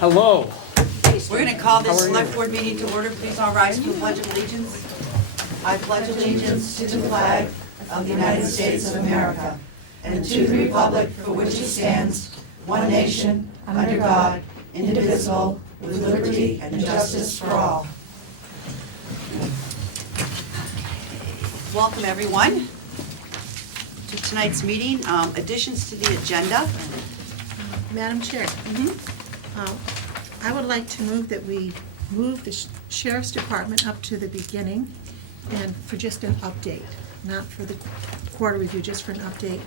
Hello. We're going to call this select board meeting to order. Please all rise for the pledge of allegiance. I pledge allegiance to the flag of the United States of America and to the republic for which it stands, one nation, under God, indivisible, with liberty and justice for all. Welcome, everyone, to tonight's meeting. Additions to the agenda. Madam Chair, I would like to move that we move the Sheriff's Department up to the beginning and for just an update, not for the quarter review, just for an update,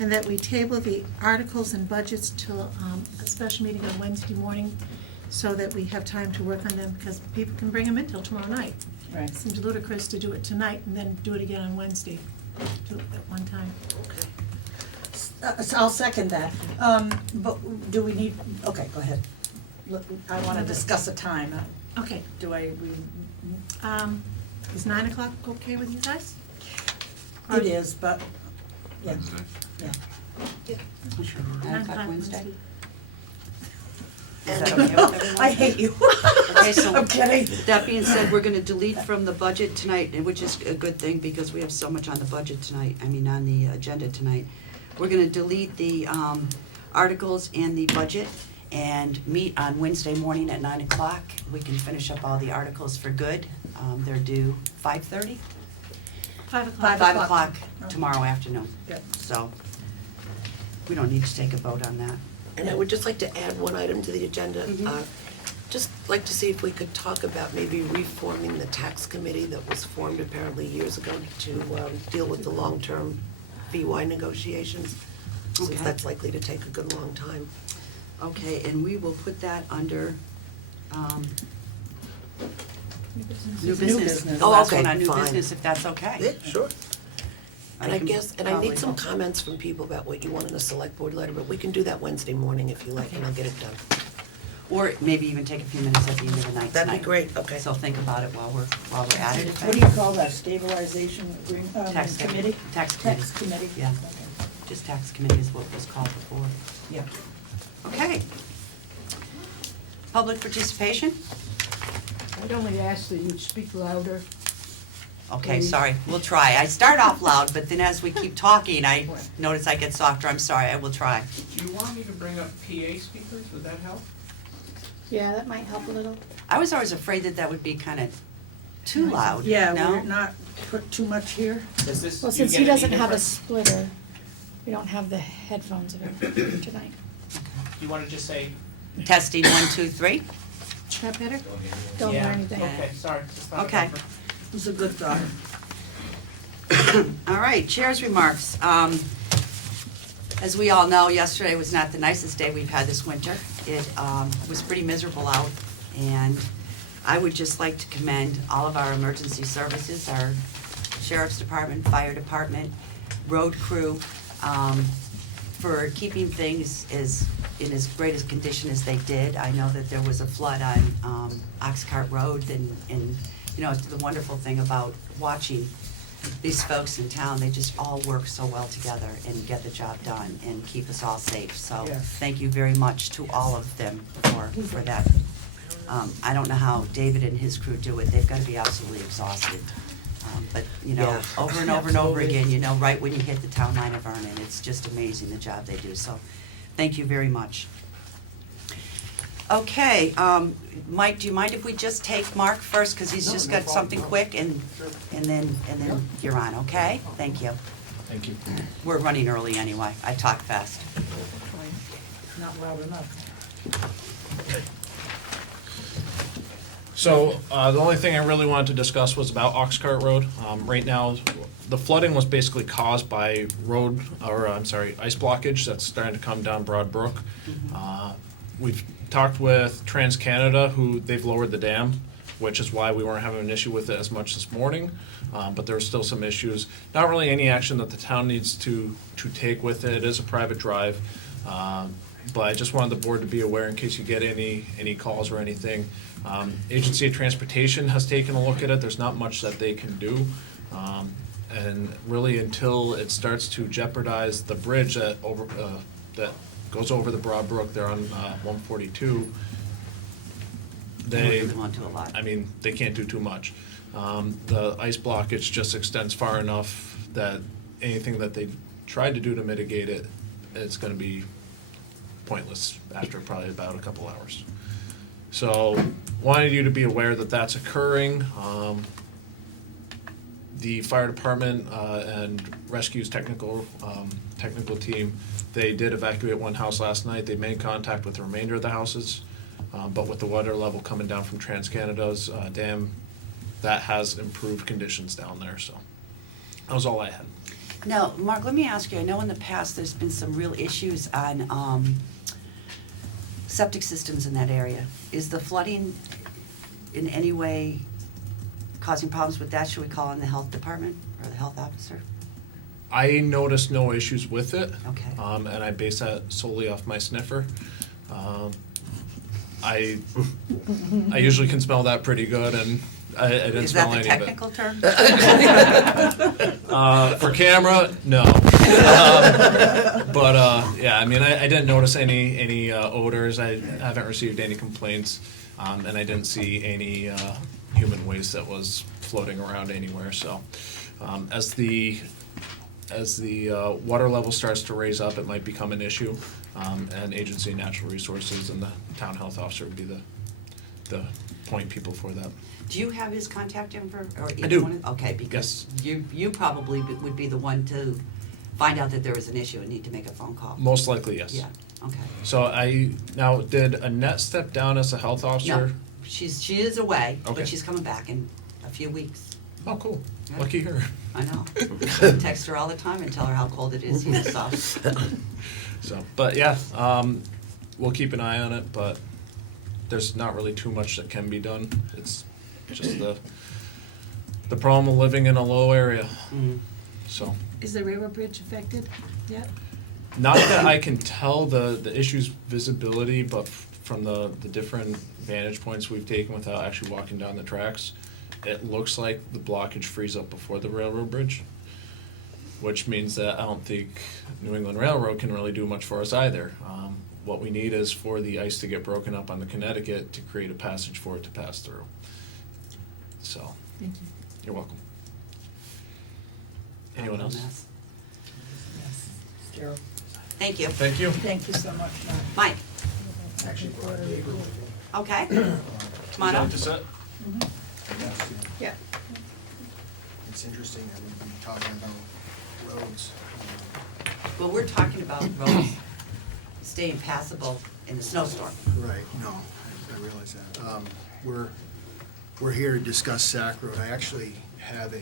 and that we table the articles and budgets till a special meeting on Wednesday morning so that we have time to work on them, because people can bring them in till tomorrow night. Right. It seems ludicrous to do it tonight and then do it again on Wednesday, do it at one time. So I'll second that. But do we need, okay, go ahead. Look, I want to discuss a time. Okay, is 9 o'clock okay with you guys? It is, but, yeah, yeah. 9 o'clock Wednesday. Is And- that okay with everyone? I hate you. Okay, so I'm kidding. that being said, we're gonna delete from the budget tonight, and which is a good thing because we have so much on the budget tonight, on the agenda tonight. We're gonna delete the articles and the budget and meet on Wednesday morning at 9 o'clock. We can finish up all the articles for good. They're due 5:30? 5 o'clock. 5 o'clock tomorrow afternoon. Yep. So, we don't need to take a vote on that. And I would just like to add one item to the agenda. Mhm. Just like to see if we could talk about maybe reforming the tax committee that was formed apparently years ago to deal with the long-term VY negotiations, since Okay. that's likely to take a good long time. Okay, and we will put that under, new business. business. The last Oh, okay, one on new fine. business, if that's okay. Yeah, sure. And I can guess, and I probably need some help. comments from people about what you want in a select board letter, but we can do that Wednesday morning if you like, and I'll get it done. Or maybe even take a few minutes at the end of the night That'd be tonight. great, okay. So think about it while we're at it. What do you call that, stabilization Tax committee? Tax committee. Tax committee? Yeah. Okay. Just tax committee is what it was called before. Yeah. Okay. Public participation? I'd only ask that you speak louder. Okay, Please. sorry, we'll try. I start off loud, but then as we keep talking, I notice I get softer. I'm sorry, I will try. Do you want me to bring up PA speakers? Would that help? Yeah, that might help a little. I was always afraid that that would be kind of too loud, Yeah, no? we're not put too much here. Does this, Well, you since get he any doesn't have a different? splitter, we don't have the headphones of it tonight. Do you wanna just say? Testing, 1, 2, 3. Is that better? Don't Yeah, hear anything. Okay, sorry, just thought I'd Okay. offer. It was a good thought. All right, chair's remarks. As we all know, yesterday was not the nicest day we've had this winter. It was pretty miserable out, and I would just like to commend all of our emergency services, our sheriff's department, fire department, road crew, for keeping things in as great a condition as they did. I know that there was a flood on Oxcart Road, and you know, it's the wonderful thing about watching these folks in town, they just all work so well together and get the job done and keep us all safe. So Yes. thank you very much to all of them for that. I don't know how David and his crew do it. They've got to be absolutely exhausted. But, you know, Yeah. over and over and over Absolutely. again, you know, right when you hit the town line of Vernon, it's just amazing the job they do. So thank you very much. Okay, Mike, do you mind if we just take Mark first, because he's just got something quick, and then you're on, okay? Thank you. Thank you. We're running early anyway. I talk fast. Not loud enough. So, the only thing I really wanted to discuss was about Oxcart Road. Right now, the flooding was basically caused by ice blockage that's starting to come down Broad Brook. We've talked with TransCanada, who they've lowered the dam, which is why we weren't having an issue with it as much this morning. But there are still some issues. Not really any action that the town needs to take with it. It is a private drive. But I just wanted the board to be aware in case you get any calls or anything. Agency of Transportation has taken a look at it. There's not much that they can do. And really until it starts to jeopardize the bridge that goes over the Broad Brook there on 142, They won't do a lot. I mean, they can't do too much. The ice blockage just extends far enough that anything that they tried to do to mitigate it, it's gonna be pointless after probably about a couple hours. So, wanted you to be aware that that's occurring. The fire department and rescue's technical team, they did evacuate one house last night. They made contact with the remainder of the houses. But with the water level coming down from TransCanada's dam, that has improved conditions down there, so that was all I had. Now, Mark, let me ask you, I know in the past there's been some real issues on septic systems in that area. Is the flooding in any way causing problems with that? Should we call in the health department or the health officer? I noticed no issues with it. Okay. And I base that solely off my sniffer. I usually can smell that pretty good, and I didn't smell any of it. Is that the technical term? For camera, no. But yeah, I mean, I didn't notice any odors. I haven't received any complaints, and I didn't see any human waste that was floating around anywhere. So, as the water level starts to raise up, it might become an issue, and Agency of Natural Resources and the town health officer would be the point people for that. Do you have his contact info? Or I do. Okay, because you probably would be the one to find out that there was an issue and need to make a phone call. Most likely, yes. Yeah, okay. So did Annette step down as a health officer? No, she is away, Okay. but she's coming back in a few weeks. Oh, cool. Yeah. Lucky her. I know. Text her all the time and tell her how cold it is here, so. So, but yeah, we'll keep an eye on it, but there's not really too much that can be done. It's just the problem of living in a low area, Mm. so. Is the railroad bridge affected yet? Not that I can tell the issue's visibility, but from the different vantage points we've taken without actually walking down the tracks, it looks like the blockage frees up before the railroad bridge, which means that I don't think New England Railroad can really do much for us either. What we need is for the ice to get broken up on the Connecticut to create a passage for it to pass through. So, Thank you. you're welcome. Anyone else? Gerald, Thank you. Thank you. thank you so much, Mark. Mike, Actually, quarter review. okay? Come on up. To set? Yeah. It's interesting that we've been talking about roads. Well, we're talking about roads staying passable in the snowstorm. Right, no, I realize that. We're here to discuss Sac Road. I actually have a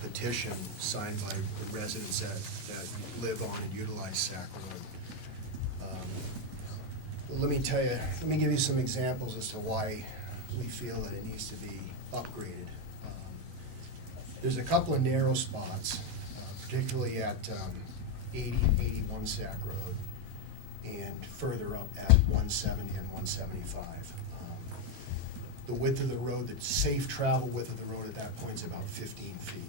petition signed by the residents that live on and utilize Sac Road. Let me tell you, let me give you some examples as to why we feel that it needs to be upgraded. There's a couple of narrow spots, particularly at 80 and 81 Sac Road, and further up at 170 and 175. The width of the road, the safe travel width of the road at that point is about 15 feet.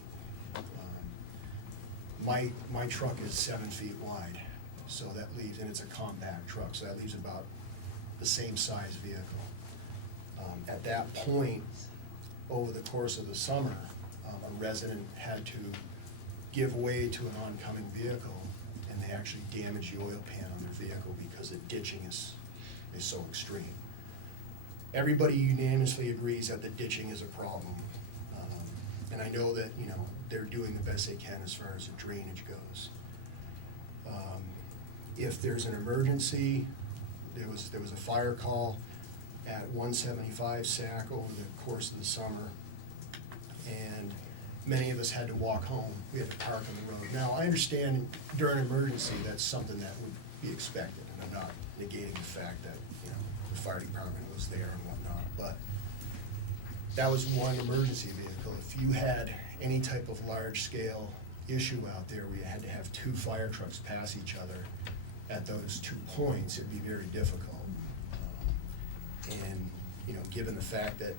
My truck is 7 feet wide, so that leaves, and it's a compact truck, so that leaves about the same size vehicle. At that point, over the course of the summer, a resident had to give way to an oncoming vehicle, and they actually damaged the oil pan on their vehicle because the ditching is so extreme. Everybody unanimously agrees that the ditching is a problem. And I know that, they're doing the best they can as far as the drainage goes. If there's an emergency, there was a fire call at 175 SAC over the course of the summer, and many of us had to walk home. We had to park on the road. Now, I understand during an emergency, that's something that would be expected, and I'm not negating the fact that, the fire department was there and whatnot, but that was one emergency vehicle. If you had any type of large-scale issue out there where you had to have two fire trucks pass each other, at those 2 points, it'd be very difficult. And, you know, given the fact that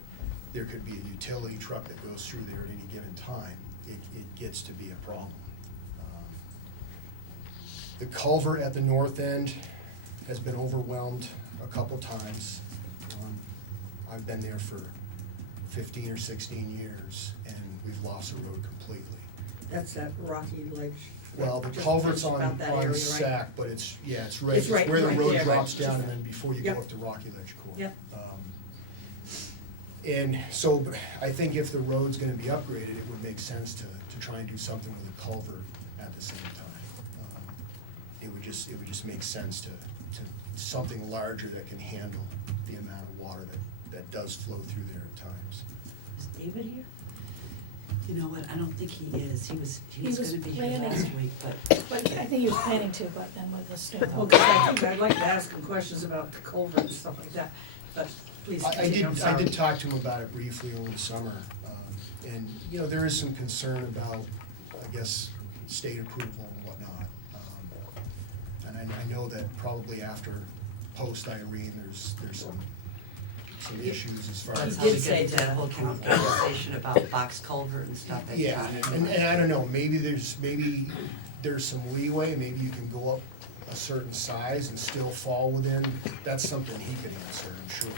there could be a utility truck that goes through there at any given time, it gets to be a problem. The culvert at the north end has been overwhelmed a couple times. I've been there for 15 or 16 years, and we've lost the road completely. That's that rocky ledge. Well, the Just culvert's on about that area, right? Sac, but it's, yeah, it's right, It's it's right- where the right road there, drops right. down, and then before you go Yep. up to Rocky Ledge Court. Yep. And so, I think if the road's gonna be upgraded, it would make sense to try and do something with the culvert at the same time. It would just make sense to something larger that can handle the amount of water that does flow through there at times. Is David here? You know what, I don't think he is. He was He was gonna be here planning. last week, but But I think he was planning to, but then with the snow. Well, because I think I'd like to ask him questions about the culvert and stuff like that, but please I continue, I'm did sorry. talk to him about it briefly over the summer, and, you know, there is some concern about, I guess, state approval and whatnot. And I know that probably after post-Irene, there's some issues as far that's as. how we did say get into that that. whole conversation about box culvert and stuff that Yeah, John and I don't know, maybe there's some leeway, maybe you can go up a certain size and still fall within, that's something he can answer, I'm sure.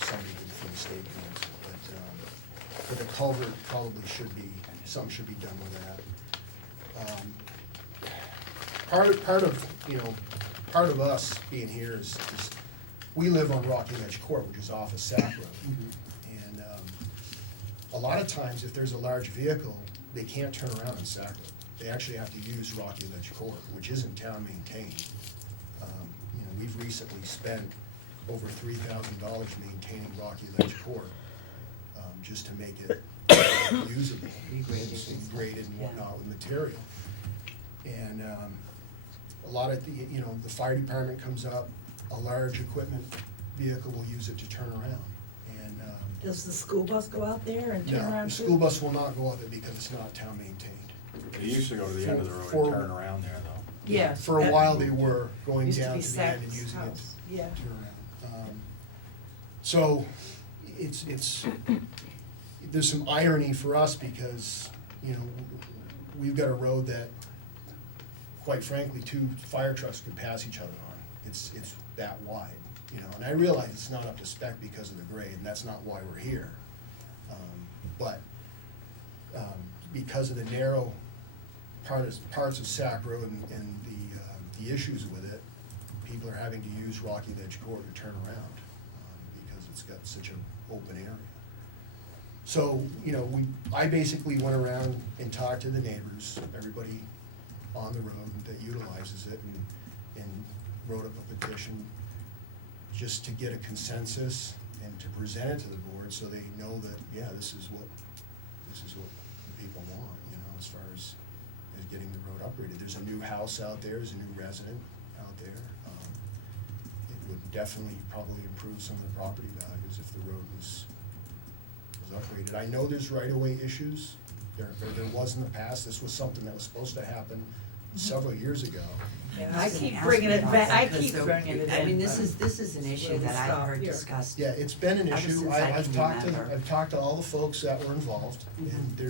Somebody from the state can answer, but the culvert probably something should be done with that. Part of us being here is just, we live on Rocky Ledge Court, which is off of Sac Road. And a lot of times, if there's a large vehicle, they can't turn around on Sac Road. They actually have to use Rocky Ledge Court, which isn't town maintained. You know, we've recently spent over $3,000 maintaining Rocky Ledge Court, just to make it usable, and graded and whatnot with material. And a lot of, the fire department comes up, a large equipment vehicle will use it to turn around. And, Does the school bus go out there and turn no, around the too? school bus will not go up it because it's not town maintained. They used to go to the end of the road For- and turn around there, though. Yeah. For a that while, they were going used to down be to the end and Saks using it house. Yeah. to turn around. So, it's, there's some irony for us because, we've got a road that, quite frankly, 2 fire trucks could pass each other on. It's that wide, and I realize it's not up to spec because of the grade, and that's not why we're here. But because of the narrow parts of Sac Road and the issues with it, people are having to use Rocky Ledge Court to turn around because it's got such an open area. So, I basically went around and talked to the neighbors, everybody on the road that utilizes it, and wrote up a petition just to get a consensus and to present it to the board so they know that, yeah, this is what the people want, as far as getting the road upgraded. There's a new house out there, there's a new resident out there. It would definitely probably improve some of the property values if the road was upgraded. I know there's right-of-way issues, there was in the past, this was something that was supposed to happen several years ago. And I can keep ask bringing you it about back, that I because keep there- bringing it in. I mean, this is an issue that I've heard Here. discussed. Yeah, it's been an Ever issue, since I I've can talked remember. I've talked to all the folks that were involved, Mhm. and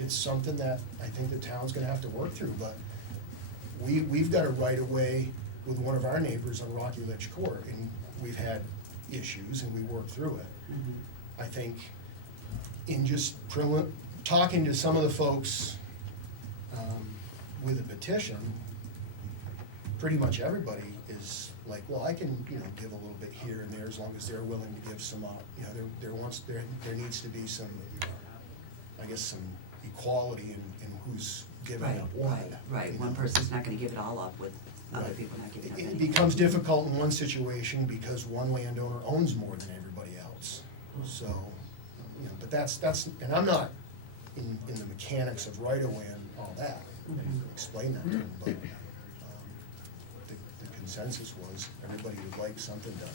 it's something that I think the town's gonna have to work through, but we've got a right-of-way with one of our neighbors on Rocky Ledge Court, and we've had issues, and we worked through it. Mhm. I think in just talking to some of the folks with a petition, pretty much everybody is like, well, I can, give a little bit here and there as long as they're willing to give some, there needs to be some, I guess, some equality in who's giving Right, up what. right. One person's not gonna give it all up with other Right. people not giving up It anything. becomes difficult in one situation because one landowner owns more than everybody else. So, but that's, and I'm not in the mechanics of right-of-way and all that. I can explain that to them, but the consensus was everybody would like something done.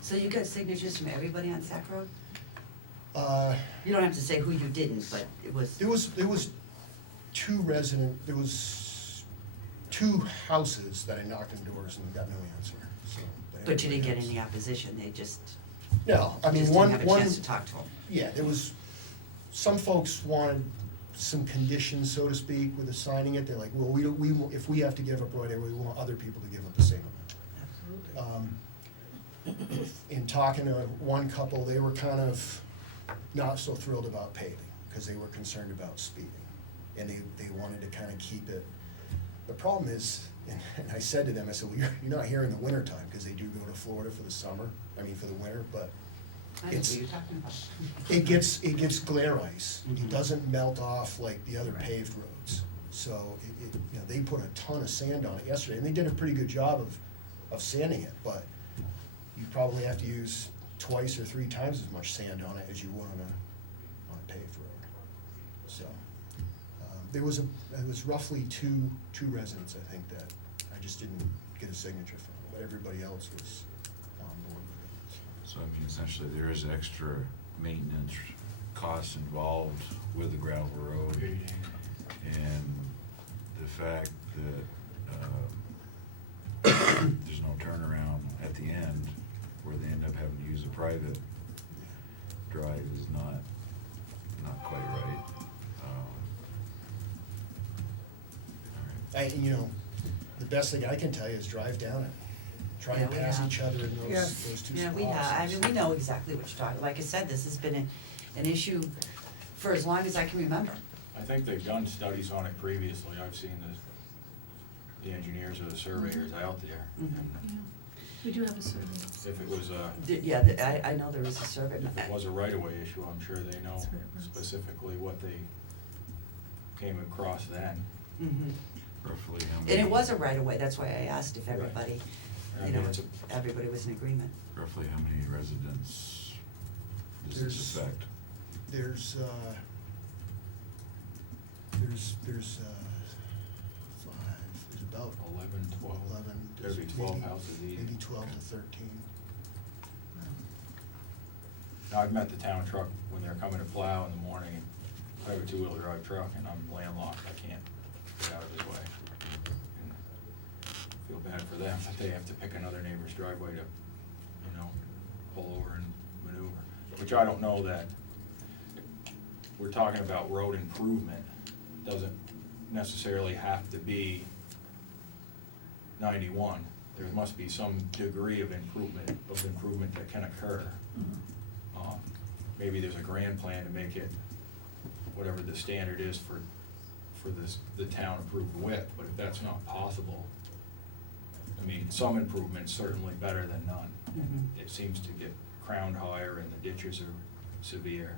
So you got signatures from everybody on Sac Road? Uh, You don't have to say who you didn't, but it was. There was two 2 houses that I knocked on doors and got no answer, so. But you didn't get any opposition, they just No, I mean, didn't one, have a one, chance to talk to them. yeah, there was, some folks wanted some conditions, so to speak, with the signing it. They're like, well, if we have to give up right away, we want other people to give up the same amount. In talking to one couple, they were kind of not so thrilled about paving, because they were concerned about speeding. And they wanted to kind of keep it. The problem is, and I said to them, I said, well, you're not here in the wintertime, because they do go to Florida for the summer, for the winter, but I know what it's, you're talking about. it gets glare ice. It doesn't melt off like the other paved roads. So they put a ton of sand on it yesterday, and they did a pretty good job of sanding it, but you probably have to use twice or 3 times as much sand on it as you would on a paved road. So, there was roughly two residents, I think, that I just didn't get a signature from, but everybody else was on board with it. So I mean, essentially, there is extra maintenance costs involved with the gravel road. And the fact that there's no turnaround at the end, where they end up having to use a private drive is not quite right. All right. The best thing I can tell you is drive down it. Try and Yeah, we pass have. each other in Yes. those 2 spots. Yeah, we have, we know exactly what you're talking, like I said, this has been an issue for as long as I can remember. I think they've done studies on it previously. I've seen the engineers or the surveyors out there. Mhm. And We do have a survey. if it was I know there is a survey. if it was a right-of-way issue, I'm sure they know That's what it was. specifically what they came across then. Mhm. Roughly how many? And it was a right of way, that's why I asked if Right. everybody, I you mean, know, it's everybody was in agreement. Roughly how many residents does this There's- affect? There's 5, there's about 11, 12. 11. There'd be 12 houses each. Maybe 12 to 13. Now, I've met the town truck when they're coming to plow in the morning, and I have a 2-wheel drive truck, and I'm landlocked, I can't get out of his way. And I feel bad for them, that they have to pick another neighbor's driveway to, pull over and maneuver. Which I don't know that, we're talking about road improvement, doesn't necessarily have to be 91. There must be some degree of improvement that can occur. Maybe there's a grand plan to make it whatever the standard is for the town approved width, but if that's not possible, some improvements certainly better than none. Mhm. It seems to get crowned higher and the ditches are severe.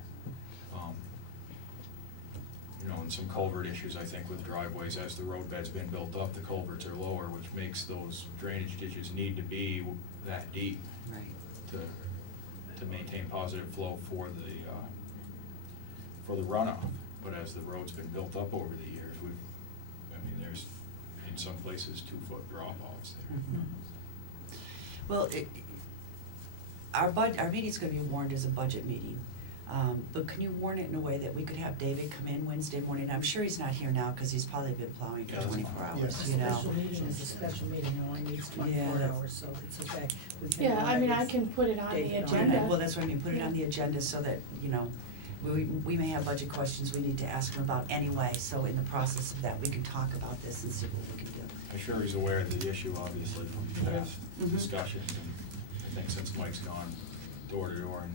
And some culvert issues, I think, with driveways, as the roadbed's been built up, the culverts are lower, which makes those drainage ditches need to be that deep Right. to maintain positive flow for the runoff. But as the road's been built up over the years, there's, in some places, 2-foot drop-offs there. Mhm. Well, our meeting's gonna be warned as a budget meeting, but can you warn it in a way that we could have David come in Wednesday morning? I'm sure he's not here now, cause he's probably been plowing Yeah, for that's 24 fine. hours, A you know? special meeting is a special meeting, it only needs 24 Yeah. hours, so it's okay. We can Yeah, I mean, I write can put it on the David on it. agenda. Well, that's what I mean, put it on the agenda so that, we may have budget questions we need to ask him about anyway, so in the process of that, we can talk about this and see what we can do. I'm sure he's aware of the issue, obviously, from past Mhm. discussions, and I think since Mike's gone door to door and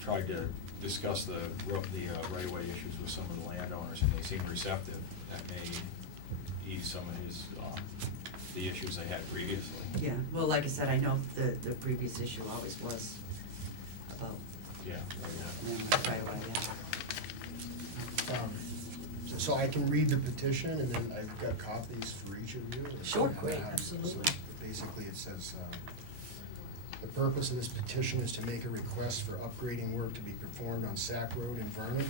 tried to discuss the right-of-way issues with some of the landowners, and they seem receptive, that may ease some of his, the issues they had previously. Yeah, well, like I said, I know the previous issue always was about, Yeah. right away, yeah. So I can read the petition, and then I've got copies for each of you. Sure. Great, absolutely. So basically, it says, the purpose of this petition is to make a request for upgrading work to be performed on Sac Road in Vernon.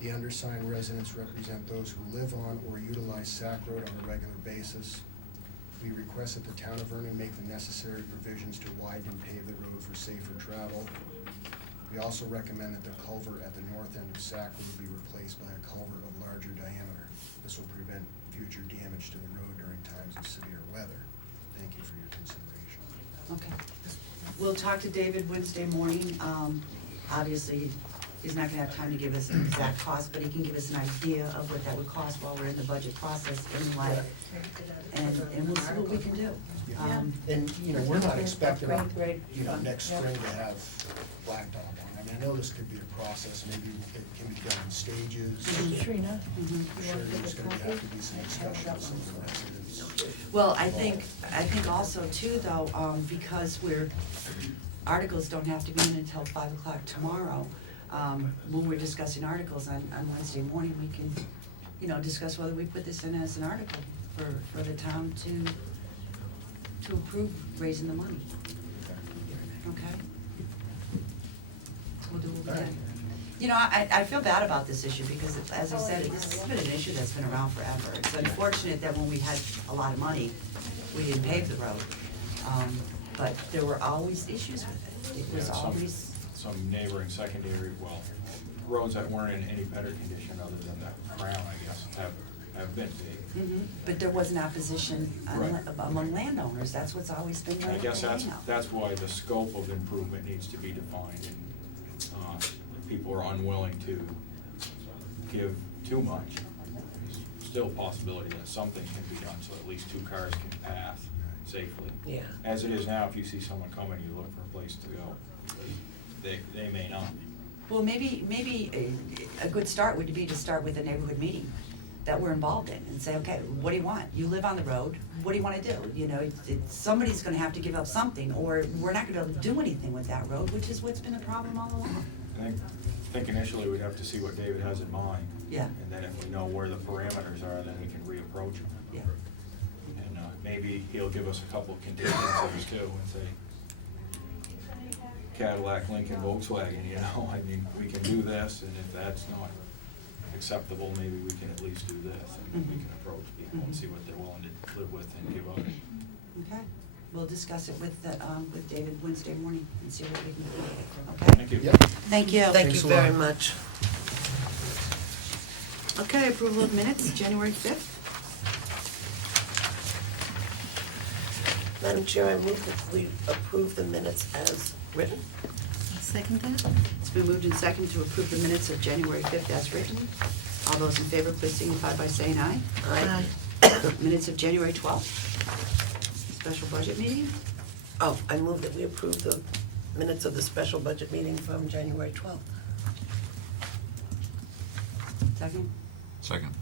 The undersigned residents represent those who live on or utilize Sac Road on a regular basis. We request that the town of Vernon make the necessary provisions to widen and pave the road for safer travel. We also recommend that the culvert at the north end of Sac Road be replaced by a culvert of larger diameter. This will prevent future damage to the road during times of severe weather. Thank you for your consideration. Okay. We'll talk to David Wednesday morning. Obviously, he's not gonna have time to give us an exact cost, but he can give us an idea of what that would cost while we're in the budget process anyway. And we'll see what we can do. And, you know, we're not expecting, Great. you know, next spring to have blacktop on. I mean, I know this could be a process, maybe it can be done in stages. Katrina, I'm sure there's gonna have to be some discussion with some of the residents. Well, I think also too, though, because articles don't have to be in until 5 o'clock tomorrow. When we're discussing articles on Wednesday morning, we can, you know, discuss whether we put this in as an article for the town to approve raising the money. Okay? We'll do what we can. You know, I feel bad about this issue because, as I said, this has been an issue that's been around forever. It's unfortunate that when we had a lot of money, we didn't pave the road. But there were always issues with it. It was always, Some neighboring secondary, well, roads that weren't in any better condition other than the crown, I guess, have been paved. but there was an opposition Right. among landowners. That's what's always been I the guess hang-up. that's why the scope of improvement needs to be defined, and, people are unwilling to give too much. There's still a possibility that something can be done, so at least two cars can pass safely. Yeah. As it is now, if you see someone coming, you look for a place to go. They may not. Well, maybe a good start would be to start with a neighborhood meeting that we're involved in and say, okay, what do you want? You live on the road, what do you wanna do? You know, somebody's gonna have to give up something, or we're not gonna be able to do anything with that road, which is what's been a problem all along. I think initially we'd have to see what David has in mind. Yeah. And then if we know where the parameters are, then we can reapproach him. Yeah. And maybe he'll give us a couple of contingencies too, and say Cadillac, Lincoln, Volkswagen, you know, I mean, we can do this, and if that's not acceptable, maybe we can at least do this, and then we can approach people and see what they're willing to live with and give up. Okay, we'll discuss it with David Wednesday morning and see what we can do. Okay? Thank you. Yep. Thank you. Thank you Thanks a very lot. much. Okay, approval of minutes, January 5th. Madam Chair, I move that we approve the minutes as written. I'll second that. It's been moved and seconded to approve the minutes of January 5th as written. All those in favor, please signify by saying aye. Aye. Minutes of January 12th, special budget meeting. Oh, I move that we approve the minutes of the special budget meeting from January 12th. Second. Second.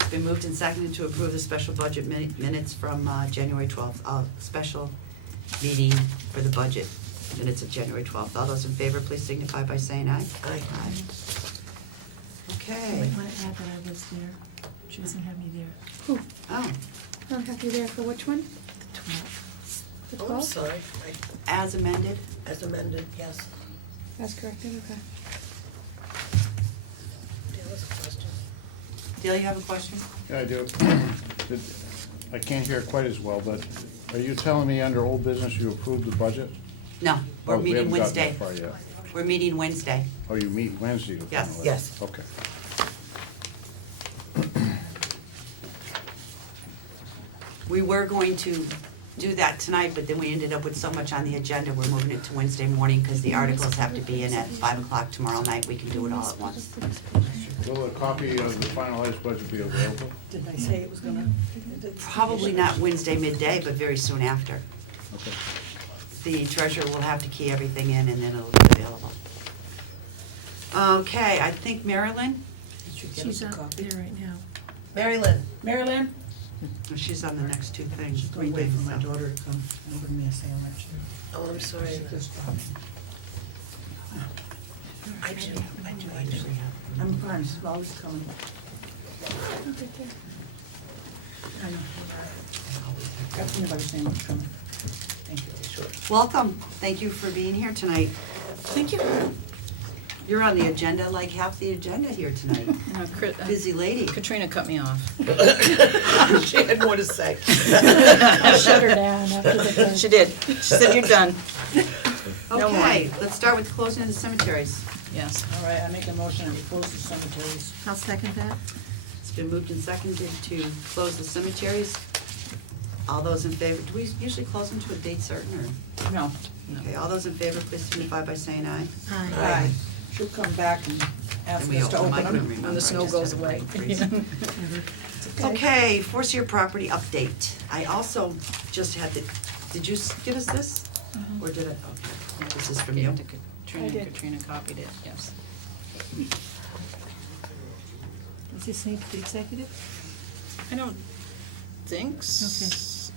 It's been moved and seconded to approve the special budget minutes from January 12th, special meeting for the budget, minutes of January 12th. All those in favor, please signify by saying aye. Aye. You Okay. might want to add that I was there. She doesn't have me there. Who? Oh, I'll have you there for which one? The 12th. The Oh, I'm 12th? sorry. as amended. As amended, yes. That's corrected, okay. There was a question. Dale, you have a question? Yeah, I do. I can't hear quite as well, but are you telling me under old business you approved the budget? No, we're Oh, we meeting haven't gotten Wednesday. that far yet. We're meeting Wednesday. Oh, you meet Wednesday to Yes. finalize? Yes. Okay. We were going to do that tonight, but then we ended up with so much on the agenda, we're moving it to Wednesday morning because the articles have to be in at 5 o'clock tomorrow night. We can do it all at once. Will a copy of the finalized budget be available? Didn't I say it was gonna? Probably not Wednesday midday, but very soon after. Okay. The treasurer will have to key everything in and then it'll be available. Okay, I think Marilyn, She's out there right now. Mary Lynn. Mary Lynn? she's on the next two things. Just gonna wait for my daughter to come and bring me a sandwich. Oh, I'm sorry. I do. I'm fine, she's always coming. I know. Got another sandwich coming. Thank you. Sure. Welcome, thank you for being here tonight. Thank you. You're on the agenda, like half the agenda here tonight. Busy lady. Katrina cut me off. She had more to say. I shut her down after the thing. She did. She said, you're done. No more. Okay, let's start with closing of the cemeteries. Yes. All right, I make a motion that we close the cemeteries. I'll second that. It's been moved and seconded to close the cemeteries. All those in favor, do we usually close them to a date certain, or? No. Okay, all those in favor, please signify by saying aye. Aye. Aye. She'll come back and ask And we us to open- I open couldn't them remember, when the I snow just goes had a away. brain freeze. Okay, four-year property update. I also just had the, did you give us this? Or did I, okay, this is from you? Katrina, Katrina copied it, yes. Does this need to be executive? I don't think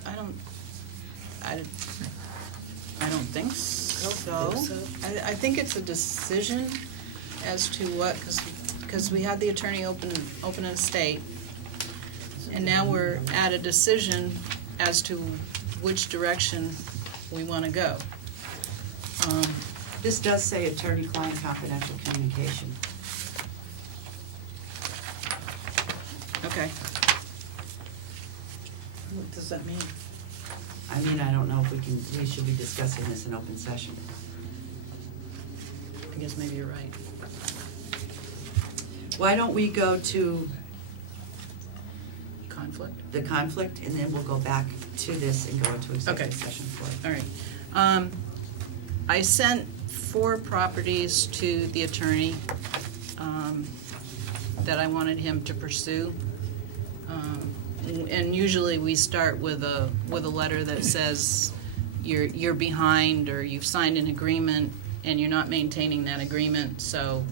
I don't think so. I think it's a decision as to what, because we had the attorney open an estate, and now we're at a decision as to which direction we want to go. This does say attorney-client confidential communication. Okay. What does that mean? I mean, I don't know if we should be discussing this in open session. I guess maybe you're right. Why don't we go to Conflict? the conflict, and then we'll go back to this and go into executive Okay. session for it. All right. I sent 4 properties to the attorney that I wanted him to pursue. And usually we start with a letter that says you're behind, or you've signed an agreement and you're not maintaining that agreement, so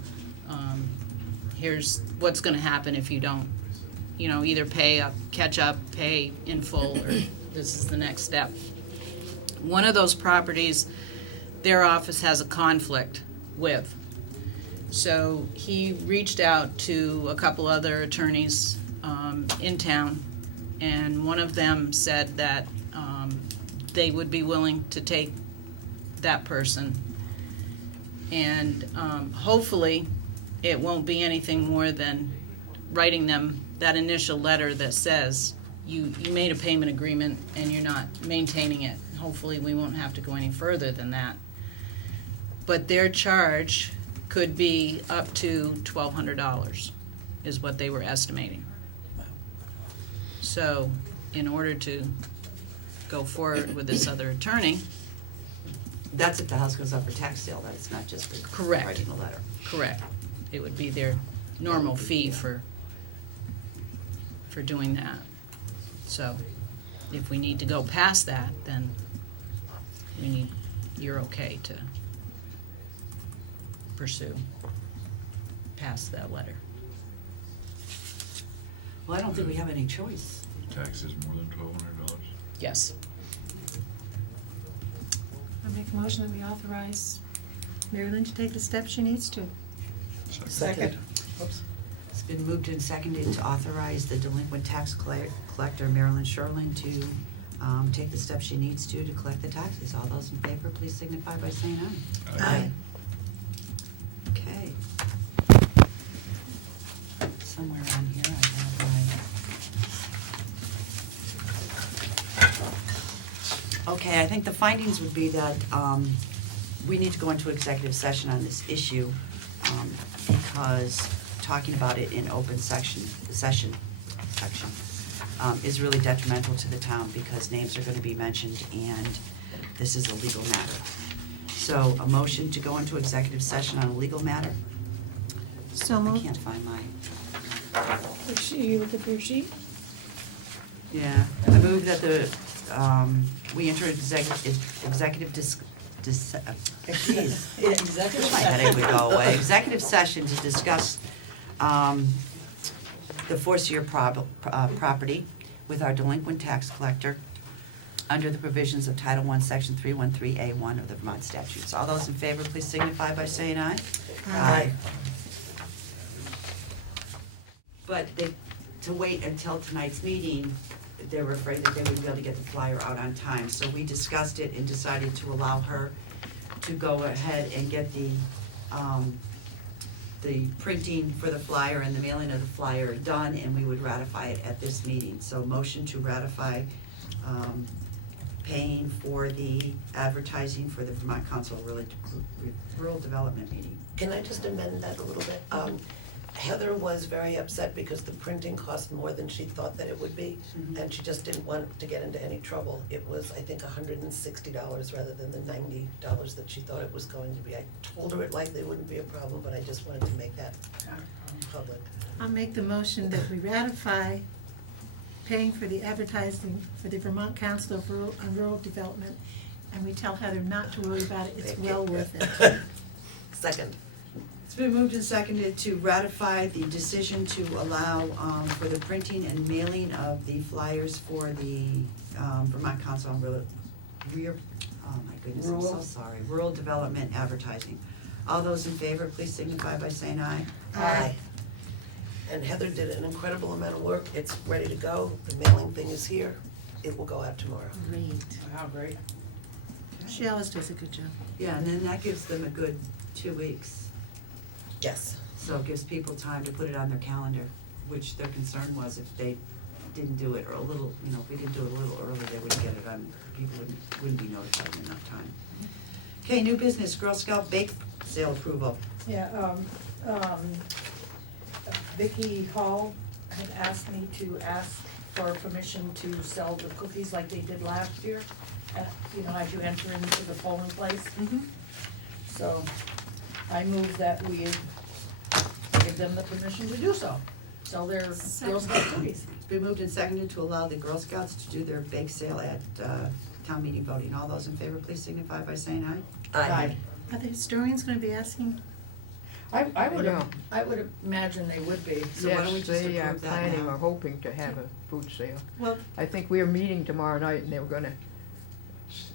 here's what's gonna happen if you don't, either pay up, catch up, pay in full, or this is the next step. One of those properties, their office has a conflict with. So he reached out to a couple other attorneys in town, and one of them said that they would be willing to take that person. And hopefully, it won't be anything more than writing them that initial letter that says, you made a payment agreement and you're not maintaining it. Hopefully, we won't have to go any further than that. But their charge could be up to $1,200, is what they were estimating. So, in order to go forward with this other attorney, That's if the house goes up for tax sale, that it's not just the Correct. writing a letter. correct, it would be their normal fee for doing that. So, if we need to go past that, then you're okay to pursue past that letter. Well, I don't think we have any choice. Taxes more than $1,200? Yes. I make a motion that we authorize Mary Lynn to take the steps she needs to. Second. It's been moved and seconded to authorize the delinquent tax collector, Marilyn Sherlin, to take the steps she needs to collect the taxes. All those in favor, please signify by saying aye. Aye. Okay. Somewhere on here I have my... Okay, I think the findings would be that we need to go into executive session on this issue because talking about it in open session is really detrimental to the town because names are going to be mentioned and this is a legal matter. So a motion to go into executive session on a legal matter? So I moved. can't find my, You look at your sheet? yeah. I move that we enter executive Executive my headache would go away. Executive session to discuss the four-year property with our delinquent tax collector under the provisions of Title I, Section 313A1 of the Vermont statutes. All those in favor, please signify by saying aye. Aye. But to wait until tonight's meeting, they were afraid that they wouldn't be able to get the flyer out on time. So we discussed it and decided to allow her to go ahead and get the printing for the flyer and the mailing of the flyer done, and we would ratify it at this meeting. So motion to ratify paying for the advertising for the Vermont Council Rural Development meeting. Can I just amend that a little bit? Heather was very upset because the printing cost more than she thought that it would be, and she just didn't want to get into any trouble. It was, I think, $160 rather than the $90 that she thought it was going to be. I told her it likely wouldn't be a problem, but I just wanted to make that public. I'll make the motion that we ratify paying for the advertising for the Vermont Council of Rural Development, and we tell Heather not to worry about it, it's Thank you. well worth it. Second. It's been moved and seconded to ratify the decision to allow for the printing and mailing of the flyers for the Vermont Council on oh my goodness, I'm so sorry, rural development advertising. All those in favor, please signify by saying aye. Aye. And Heather did an incredible amount of work. It's ready to go. The mailing thing is here. It will go out tomorrow. Great. Wow, great. She always does a good job. Yeah, and then that gives them a good 2 weeks. Yes. So it gives people time to put it on their calendar, which their concern was if they didn't do it or a little, if we didn't do it a little early, they wouldn't get it on, people wouldn't be notified in enough time. Okay, new business, Girl Scout bake sale approval. Yeah, Vicky Hall had asked me to ask for permission to sell the cookies like they did last year, as you enter into the polling place. So I move that we give them the permission to do so, sell their Girl Scout cookies. It's been moved and seconded to allow the Girl Scouts to do their bake sale at town meeting voting. All those in favor, please signify by saying aye. Aye. Are the historians gonna be asking? I would, Yeah. I would imagine they would be. So why don't we Yes, just they are approve that planning now? or hoping to have a food sale. Well, I think we are meeting tomorrow night and they were gonna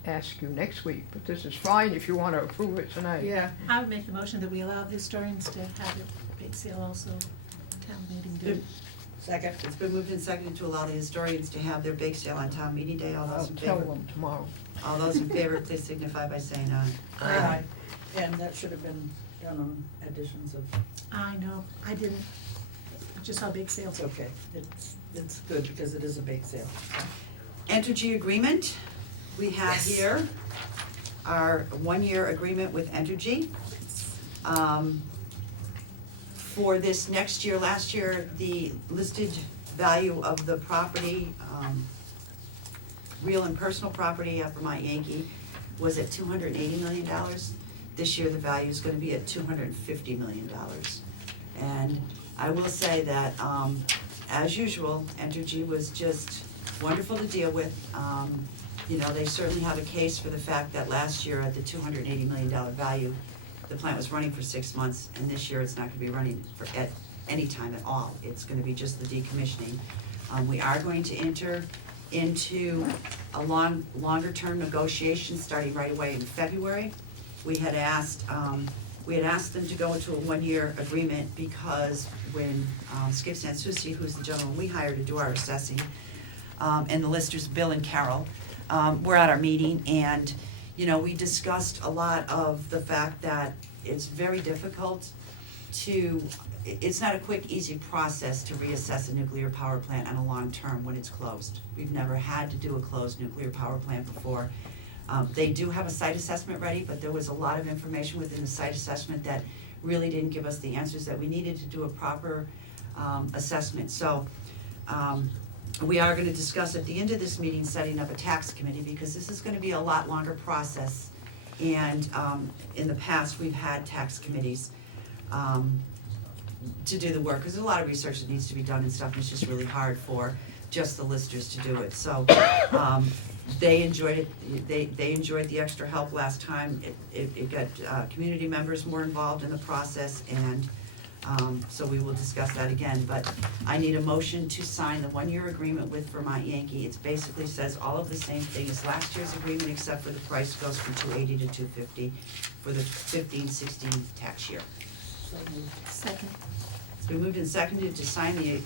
ask you next week, but this is fine if you wanna approve it tonight. Yeah, I would make the motion that we allow the historians to have their bake sale also, town meeting day. second. It's been moved and seconded to allow the historians to have their bake sale on town meeting day. All I'll those in tell favor? them tomorrow. All those in favor, please signify by saying aye. Aye. And that should have been done on additions of, I know, I didn't, I just saw bake sales. it's okay, it's good because it is a bake sale. Entergy agreement, we have Yes. here our one-year agreement with Entergy. For this next year, last year, the listed value of the property, real and personal property at Vermont Yankee was at $280 million. This year, the value is gonna be at $250 million. And I will say that, as usual, Entergy was just wonderful to deal with. They certainly have a case for the fact that last year at the $280 million value, the plant was running for 6 months, and this year it's not gonna be running at any time at all. It's gonna be just the decommissioning. We are going to enter into a longer-term negotiation starting right away in February. We had asked them to go into a one-year agreement because when Skip Sansucci, who's the gentleman we hired to do our assessing, and the listers, Bill and Carol, were at our meeting, and, we discussed a lot of the fact that it's very difficult it's not a quick, easy process to reassess a nuclear power plant on a long term when it's closed. We've never had to do a closed nuclear power plant before. They do have a site assessment ready, but there was a lot of information within the site assessment that really didn't give us the answers that we needed to do a proper assessment. So we are gonna discuss at the end of this meeting, setting up a tax committee, because this is gonna be a lot longer process. And in the past, we've had tax committees to do the work, because there's a lot of research that needs to be done and stuff, and it's just really hard for just the listers to do it. So they enjoyed it, they enjoyed the extra help last time. It got community members more involved in the process, and so we will discuss that again. But I need a motion to sign the one-year agreement with Vermont Yankee. It basically says all of the same thing as last year's agreement, except for the price goes from $280 to $250 for the 15-16 tax year. Second. It's been moved and seconded to sign the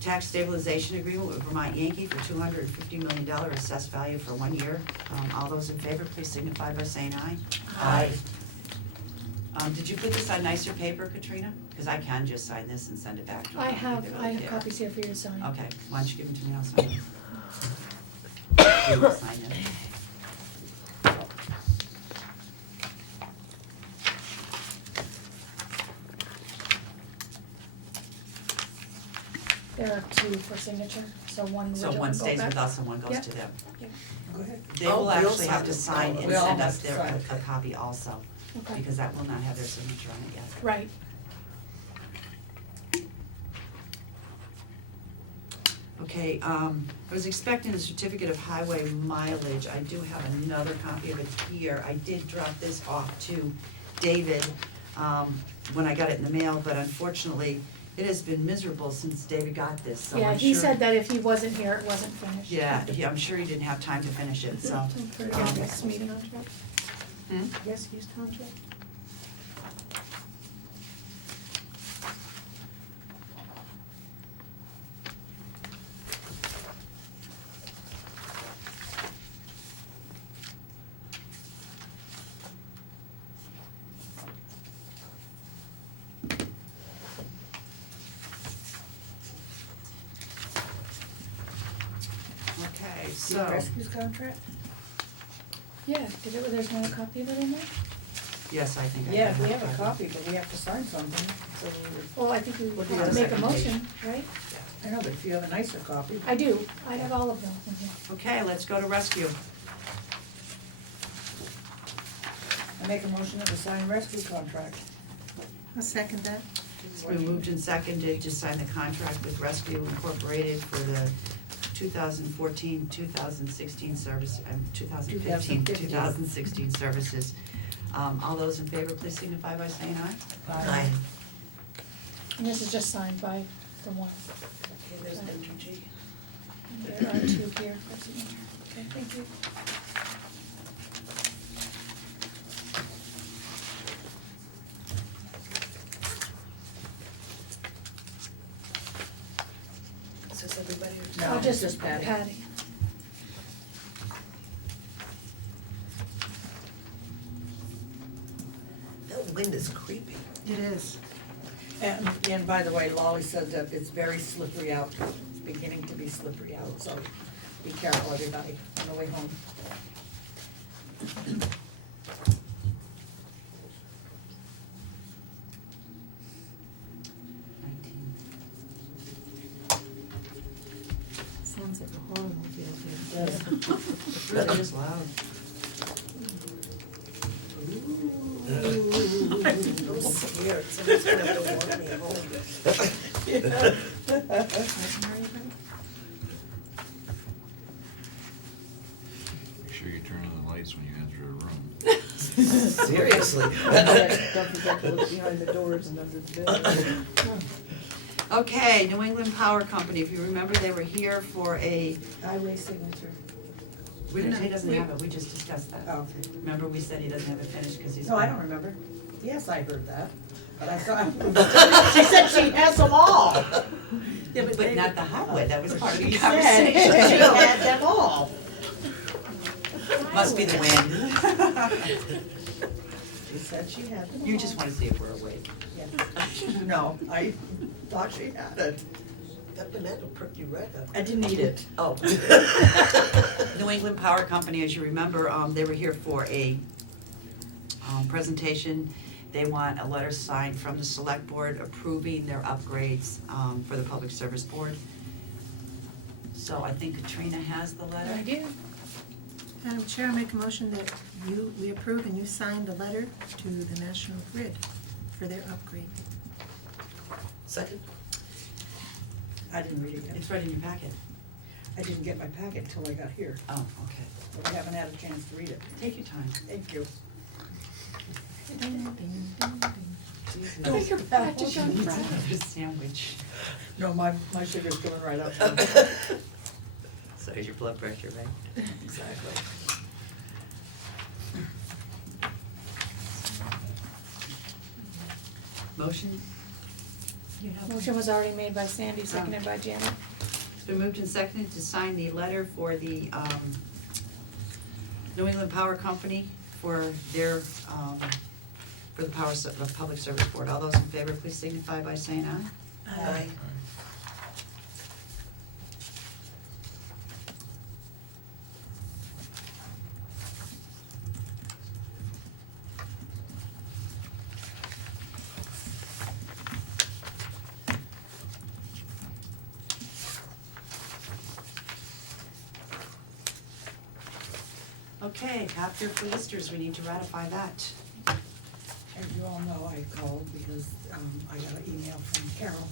tax stabilization agreement with Vermont Yankee for $250 million assessed value for 1 year. All those in favor, please signify by saying aye. Aye. Did you put this on nicer paper, Katrina? Because I can just sign this and send it back to them. I have They really care. copies here for you to sign. Okay, why don't you give them to me, I'll sign it. You will sign it. or two for signature, so one would So go one back. stays with us and one goes Yeah. to them. Go ahead. They Oh, will we'll actually have sign to it. sign and We all send have us to their, sign a it. copy also, Okay, because that will not have their signature on it yet. right. Okay, I was expecting a certificate of highway mileage. I do have another copy of it here. I did drop this off to David, when I got it in the mail, but unfortunately, it has been miserable since David got this, so Yeah, I'm he sure- said that if he wasn't here, it wasn't finished. Yeah, I'm sure he didn't have time to finish it, so. Yeah, this meeting contract. Hmm? Yes, use contract? Okay, The so, rescues contract? Yeah, there's not a copy of it in there? yes, I think I Yeah, have we have a copy, but we have to sign something, so, Well, I think we What do you have to have? make a motion, right? I know, but if you have a nicer copy. I do, I have all of them in here. Okay, let's go to rescue. I make a motion to sign rescue contract. I'll second that. It's been moved and seconded to sign the contract with Rescue Incorporated for the 2014, 2016 service, 2015, 2016 services. All those in favor, please signify by saying aye. Aye. And this is just signed by the one. Okay, there's Mtg. There are two here for signature. Okay, thank you. Is this everybody or? No, I'll it's just Patty. Patty. That wind is creepy. It is. And by the way, Lolly said that it's very slippery out, it's beginning to be slippery out, so be careful, everybody, on the way home. Sounds like a horrible deal here. It really is loud. I'm scared, somebody's gonna have to walk me home. Make sure you turn on the lights when you enter a room. Seriously. Don't forget to look behind the doors and under the bed. Okay, New England Power Company, if you remember, they were here for a, Highway signature. he doesn't have it, we just discussed that. Oh, Remember, we said he doesn't have it finished because he's. no, I don't remember. Yes, I heard that, but I thought, she said she has them all. Yeah, But not the highway, that was part of the She said she conversation. had them all. Must be the wind. She said she had them all. You just want to see if we're awake. Yes. No, I thought she had it. That banana pricked you right up. I didn't eat it. Oh. New England Power Company, as you remember, they were here for a presentation. They want a letter signed from the select board approving their upgrades for the Public Service Board. So I think Katrina has the letter. I do. Madam Chair, I make a motion that we approve and you sign the letter to the National Grid for their upgrade. Second? I didn't read it yet. It's right in your packet. I didn't get my packet till I got here, Oh, okay. but I haven't had a chance to read it. Take your time. Thank you. No. Take your package on Needs Friday. another sandwich. No, my sugar's going right up. So is your blood pressure, right? Exactly. Motion? Motion was already made by Sandy, seconded by Janet. It's been moved and seconded to sign the letter for the New England Power Company for their, for the Public Service Board. All those in favor, please signify by saying aye. Aye. Okay, copier for listers, we need to ratify that. As you all know, I called because I got an email from Carol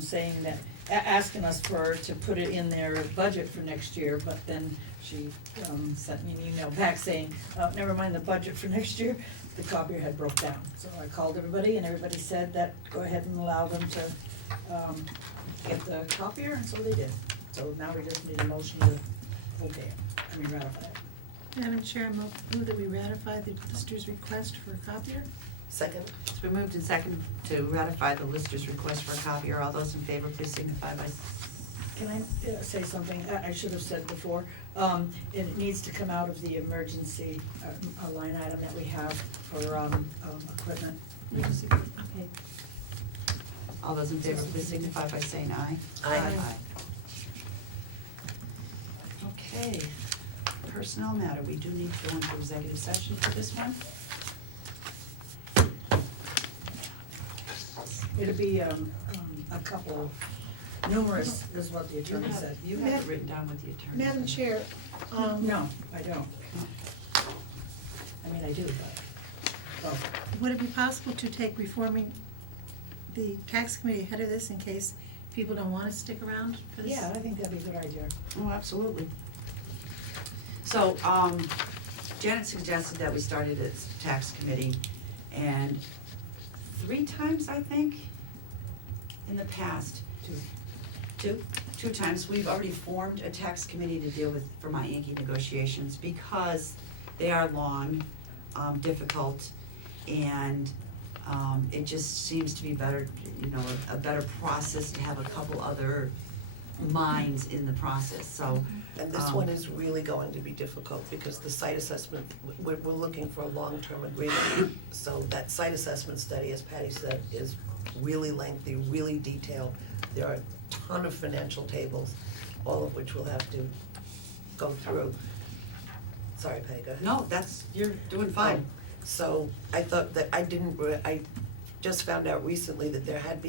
saying that, asking us to put it in their budget for next year, but then she sent me an email back saying, never mind the budget for next year, the copier had broke down. So I called everybody and everybody said that go ahead and allow them to get the copier, and so they did. So now we just need a motion to ratify it. Madam Chair, I move that we ratify the lister's request for a copier. Second? It's been moved and seconded to ratify the lister's request for a copier. All those in favor, please signify by. Can I say something I should have said before? It needs to come out of the emergency a line item that we have for equipment. Okay. All those in favor, please signify by saying aye. Aye. Okay, personnel matter, we do need to go into executive session for this one. It'll be a couple, numerous is what the attorney said. You have it written down with the attorney. Madam Chair, No, I don't. I mean, I do, but, would it be possible to take reforming the tax committee ahead of this in case people don't want to stick around for this? yeah, I think that'd be a good idea. Oh, absolutely. So, Janet suggested that we started as tax committee, and 3 times, I think, in the past. Two times, we've already formed a tax committee to deal with Vermont Yankee negotiations because they are long, difficult, and it just seems to be better, a better process to have a couple other minds in the process, so. And this one is really going to be difficult because the site assessment, we're looking for a long-term agreement. So that site assessment study, as Patty said, is really lengthy, really detailed. There are a ton of financial tables, all of which we'll have to go through. Sorry, Patty, go ahead. No, you're doing fine. So I thought that I just found out recently that there had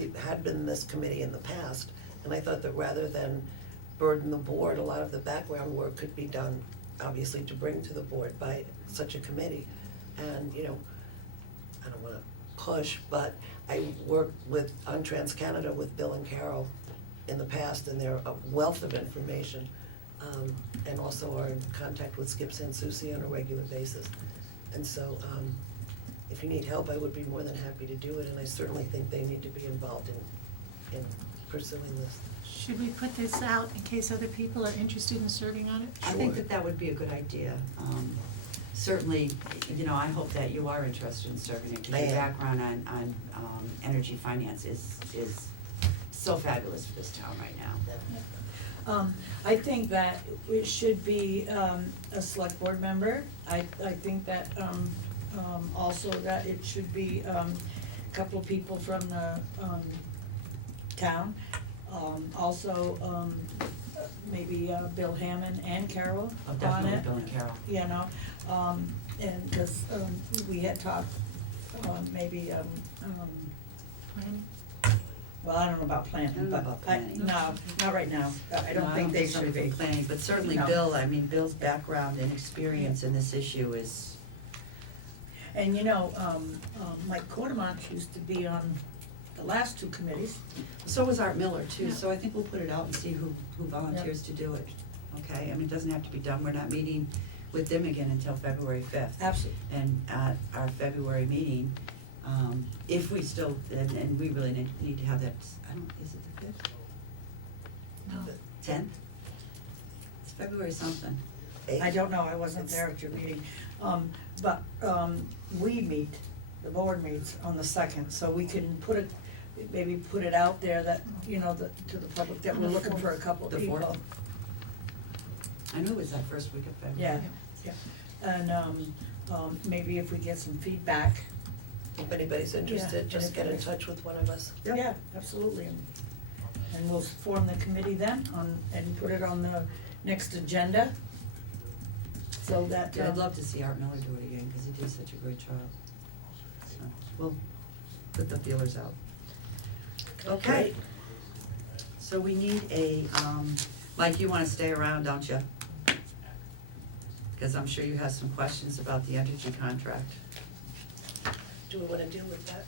been this committee in the past, and I thought that rather than burden the board, a lot of the background work could be done, obviously, to bring to the board by such a committee. And, I don't wanna push, but I worked on TransCanada with Bill and Carol in the past, and they're a wealth of information, and also are in contact with Skip Sansucci on a regular basis. And so, if you need help, I would be more than happy to do it, and I certainly think they need to be involved in pursuing this. Should we put this out in case other people are interested in serving on it? I think that would be a good idea. Certainly, I hope that you are interested in serving it, because your background on energy finance is so fabulous for this town right now. I think that it should be a select board member. I think that also that it should be a couple of people from the town. Also, maybe Bill Hammond and Carol Oh, on definitely it. Bill and Carol. And because we had talked, maybe, Planning? well, I don't know about I planning, don't know but about I, planning. no, not right now. I don't think they should be. something from planning, but certainly No. Bill, Bill's background and experience in this issue is, And Mike Quartermont used to be on the last 2 committees. so was Art Miller too, Yeah. so I think we'll put it out and see who volunteers to do it. Okay, it doesn't have to be done, we're not meeting with them again until February 5th. Absolutely. And at our February meeting, if we still, and we really need to have that, is it the 5th? No. 10th? It's February something. I don't know, I wasn't there at your meeting. But we meet, the board meets on the 2nd, so we can maybe put it out there that, to the public that we're looking for a couple of The people. 4th? I knew it was that first week of February. Yeah. And maybe if we get some feedback. If anybody's interested, just get in touch with one of us. Yeah, absolutely. And we'll form the committee then and put it on the next agenda. So that. Yeah, I'd love to see Art Miller do it again, because he did such a great job. So, we'll put the feelers out. Okay. So we need Mike, you wanna stay around, don't you? because I'm sure you have some questions about the energy contract. Do we wanna deal with that,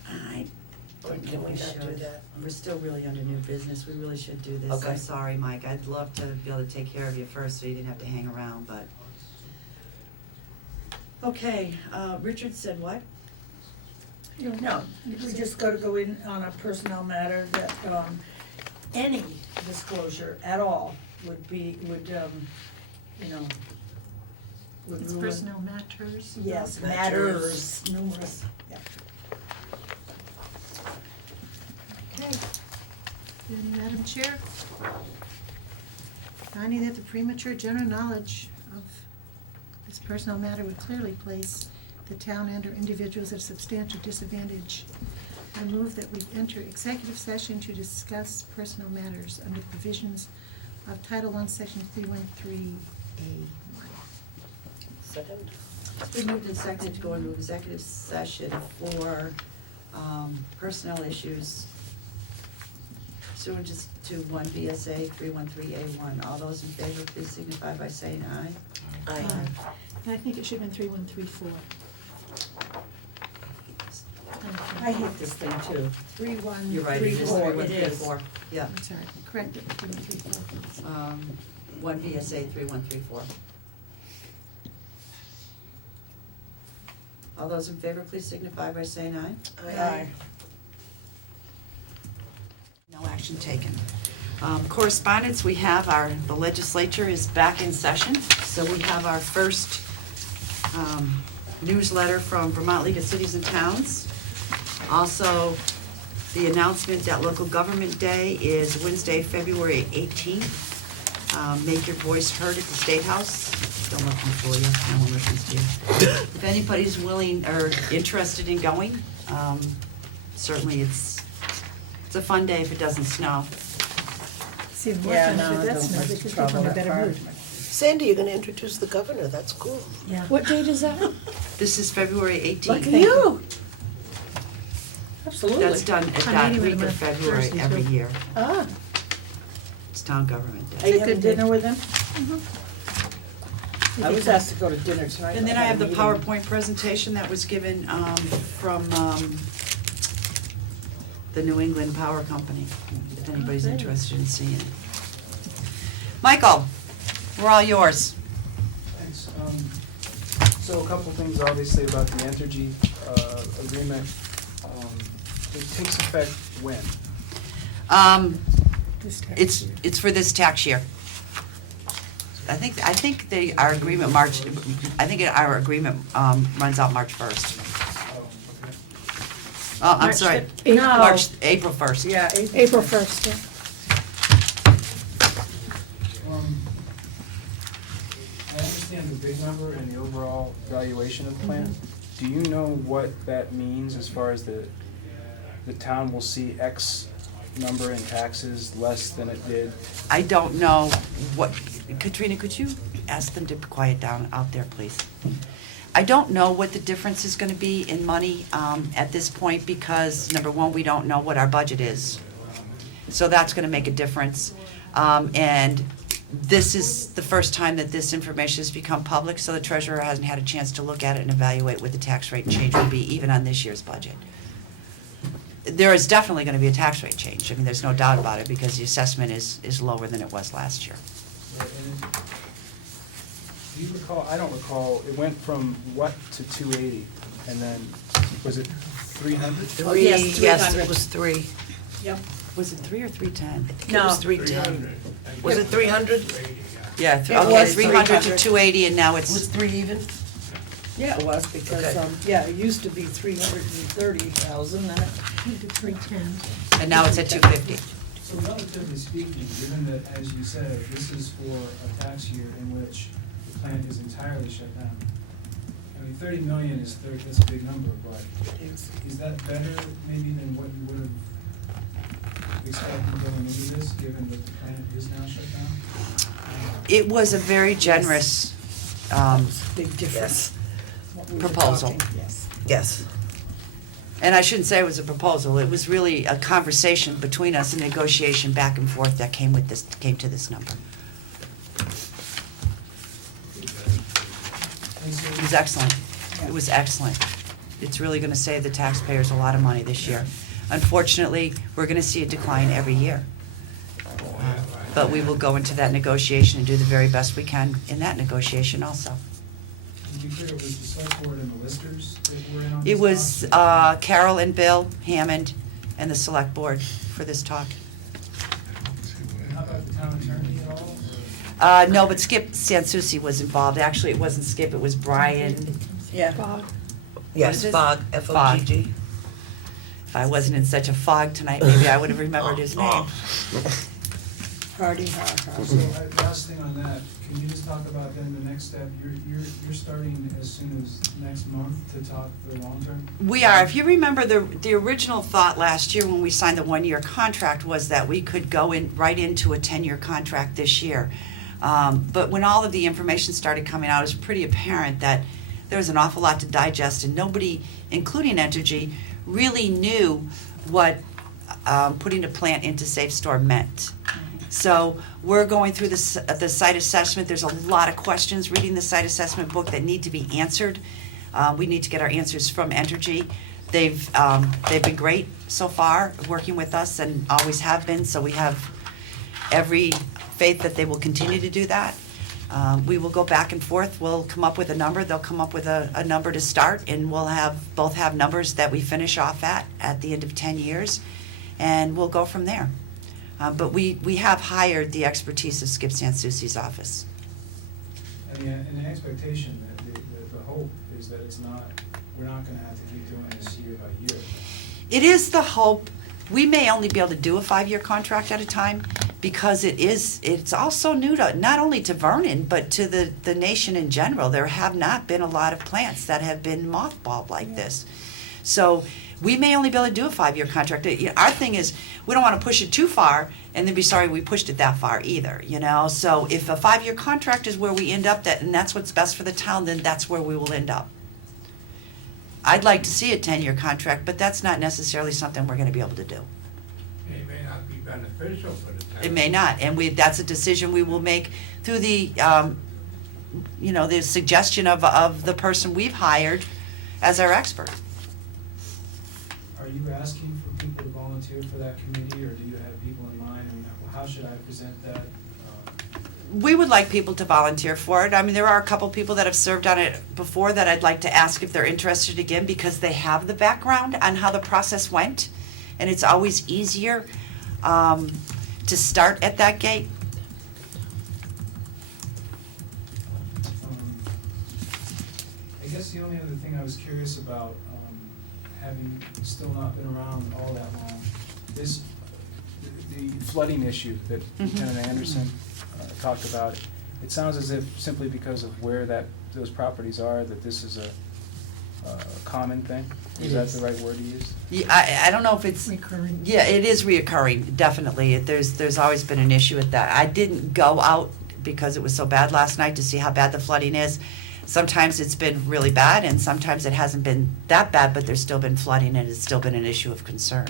or think can we not do should. that? We're still really under new business, we really should do this. Okay. I'm sorry, Mike, I'd love to be able to take care of you first, so you didn't have to hang around, but. Okay, Richard said what? No, we just gotta go in on a personnel matter that, any disclosure at all would, you know, would It's ruin. personnel matters. Yes, Matters. matters, numerous, yeah. Okay. Then, Madam Chair, finding that the premature general knowledge of this personnel matter would clearly place the town and or individuals at a substantial disadvantage, I move that we enter executive session to discuss personnel matters under provisions of Title I, Section 313A1. Second? It's been moved and seconded to go into executive session for personnel issues pursuant to 1 VSA 313A1. All those in favor, please signify by saying aye. Aye. And I think it should have been 3134. I hate this thing too. 3134. You're right, it is 3-4, 3134. Yeah. I'm sorry, correct it, 3134. 1 VSA 3134. All those in favor, please signify by saying aye. Aye. No action taken. Correspondence, we have the legislature is back in session, so we have our first newsletter from Vermont League of Cities and Towns. Also, the announcement that Local Government Day is Wednesday, February 18th. Make your voice heard at the State House. Don't let them fool you, no one listens to you. If anybody's willing or interested in going, certainly it's a fun day if it doesn't snow. See, more Yeah, fun no, if I it does don't snow, like because trouble people in a that better far. mood. Sandy, you're gonna introduce the governor, that's cool. Yeah. What date is that? This is February 18th. Look at you. Absolutely. That's done at I'm that meeting with week him of on February Thursday, every too. year. Ah, It's Town Government are Day. you having dinner with him? I was fun. asked to go to dinner tonight. And then but I have the had a meeting. PowerPoint presentation that was given from the New England Power Company, if anybody's Okay. interested in seeing it. Michael, we're all yours. Thanks. So a couple things obviously about the Entergy agreement. It takes effect when? This tax It's, year. it's for this tax year. I think our agreement runs out March 1st. Oh, I'm March sorry, the- No. April 1st. Yeah, April 1st, yeah. I understand the big number and the overall valuation of the plan. Do you know what that means as far as the town will see X number in taxes less than it did? I don't know what, Katrina, could you ask them to quiet down out there, please? I don't know what the difference is gonna be in money, at this point, because number one, we don't know what our budget is. So that's gonna make a difference. And this is the first time that this information has become public, so the treasurer hasn't had a chance to look at it and evaluate what the tax rate change would be, even on this year's budget. There is definitely gonna be a tax rate change, I mean, there's no doubt about it, because the assessment is lower than it was last year. Do you recall, I don't recall, it went from what to 280, and then, was it 300? Oh, yes, yes, 300. it was 3. Yep. Was it 3 or 310? I think it was 310. Was it 300? Yeah, It okay, was 300 to 300. 280, and now Was it's, 3 even? Yeah, it was, because, Okay. yeah, it used to be 330,000, and it, 310. and now it's at 250. So relatively speaking, given that, as you said, this is for a tax year in which the plant is entirely shut down, I mean, 30 million that's a big number, but is that better maybe than what you would have expected going into this, given that the plant is now shut down? It was a very generous, big difference. what we were Proposal. talking, Yes. Yes. and I shouldn't say it was a proposal, it was really a conversation between us, a negotiation back and forth that came to this number. was excellent. It was excellent. It's really gonna save the taxpayers a lot of money this year. Unfortunately, we're gonna see a decline every year. But we will go into that negotiation and do the very best we can in that negotiation also. To be clear, it was the select board and the listers that were in on this? It was talk? Carol and Bill Hammond and the select board for this talk. And how about the town attorney at all? or- No, but Skip Sansucci was involved. Actually, it wasn't Skip, it was Brian. Yeah. Yes, is it? FOG, F-O-G-G. If I wasn't in such a fog tonight, maybe I would have remembered his name. Hardy, So, last thing on that, can you just talk about then the next step? You're starting as soon as next month to talk the long term? We are. If you remember, the original thought last year when we signed the one-year contract was that we could go in, right into a 10-year contract this year. But when all of the information started coming out, it was pretty apparent that there was an awful lot to digest, and nobody, including Entergy, really knew what putting a plant into Safe Store meant. So we're going through the site assessment. There's a lot of questions reading the site assessment book that need to be answered. We need to get our answers from Entergy. They've been great so far, working with us, and always have been, so we have every faith that they will continue to do that. We will go back and forth. We'll come up with a number. They'll come up with a number to start, and we'll both have numbers that we finish off at the end of 10 years, and we'll go from there. But we have hired the expertise of Skip Sansucci's office. And the expectation, the hope is that we're not gonna have to keep doing this year by year. It is the hope. We may only be able to do a 5-year contract at a time because it's also new to, not only to Vernon, but to the nation in general. There have not been a lot of plants that have been mothballed like this. So we may only be able to do a 5-year contract. Our thing is, we don't want to push it too far and then be sorry we pushed it that far either, you know? So if a 5-year contract is where we end up, and that's what's best for the town, then that's where we will end up. I'd like to see a 10-year contract, but that's not necessarily something we're going to be able to do. It may not be beneficial for the town. It may not, and that's a decision we will make through the, the suggestion of the person we've hired as our expert. Are you asking for people to volunteer for that committee, or do you have people in mind? And how should I present that? We would like people to volunteer for it. I mean, there are a couple people that have served on it before that I'd like to ask if they're interested again, because they have the background on how the process went, and it's always easier to start at that gate. I guess the only other thing I was curious about, having still not been around all that long, is the flooding issue that Lieutenant Anderson talked about. It sounds as if simply because of where those properties are, that this is a common thing? Is that the right word to use? Yeah, I don't know if it's recurring. Yeah, it is reoccurring, definitely. There's always been an issue with that. I didn't go out because it was so bad last night to see how bad the flooding is. Sometimes it's been really bad, and sometimes it hasn't been that bad, but there's still been flooding, and it's still been an issue of concern.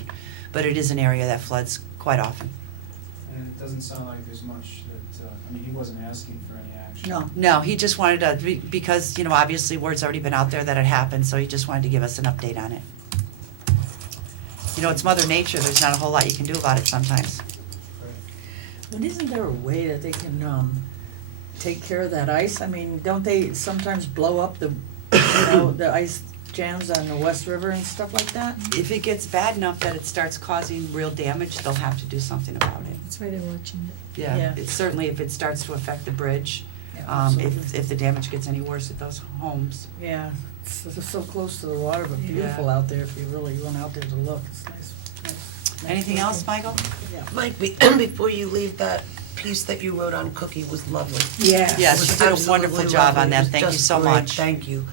But it is an area that floods quite often. And it doesn't sound like there's much that, he wasn't asking for any action. No, he just wanted to, because, obviously word's already been out there that it happened, so he just wanted to give us an update on it. It's Mother Nature, there's not a whole lot you can do about it sometimes. But isn't there a way that they can, take care of that ice? I mean, don't they sometimes blow up the ice jams on the West River and stuff like that? If it gets bad enough that it starts causing real damage, they'll have to do something about it. That's why they're watching it. Yeah, it's certainly if it starts to affect the bridge, if the damage gets any worse at those homes. Yeah, it's so close to the water, but beautiful out there if you really went out there to look. It's nice. Anything else, Michael? Yeah. Mike, before you leave, that piece that you wrote on Cookie was lovely. Yeah. Yes, It was you did a absolutely wonderful job lovely. on It that. was Thank you just so great. much. Thank you.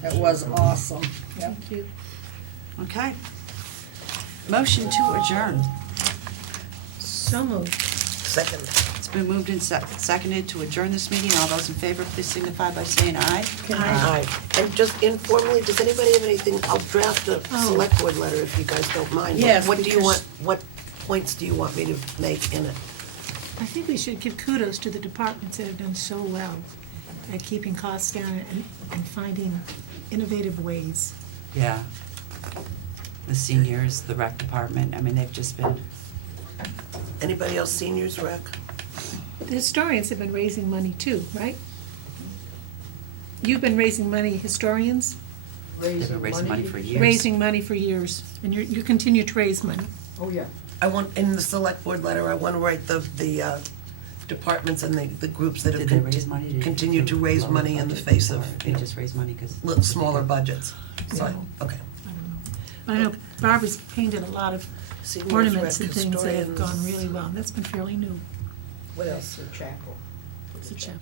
That was awesome. Yeah. Thank you. Okay. Motion to adjourn. So moved. Second. It's been moved and seconded to adjourn this meeting. All those in favor, please signify by saying aye. Aye. And just informally, does anybody have anything, I'll draft a select board letter if you guys don't mind. Yes, What do you because- want, what points do you want me to make in it? I think we should give kudos to the departments that have done so well. at keeping costs down and finding innovative ways. Yeah. The seniors, the rec department, I mean, they've just been, Anybody else seniors rec? The historians have been raising money too, right? You've been raising money, historians, they've been raising money for years. raising money for years, and you continue to raise money. Oh, yeah. I want, in the select board letter, I want to write the departments and the groups that have Did they raise money? Did- continued to raise lower money in the budget, face or of, They you know, just raise money because. little smaller budgets. So, No. okay. I don't know. But I know Barbara's painted a lot of Seniors ornaments rec, and things that have historians. gone really well, and that's been fairly new. What else? Chapel. It's a chapel.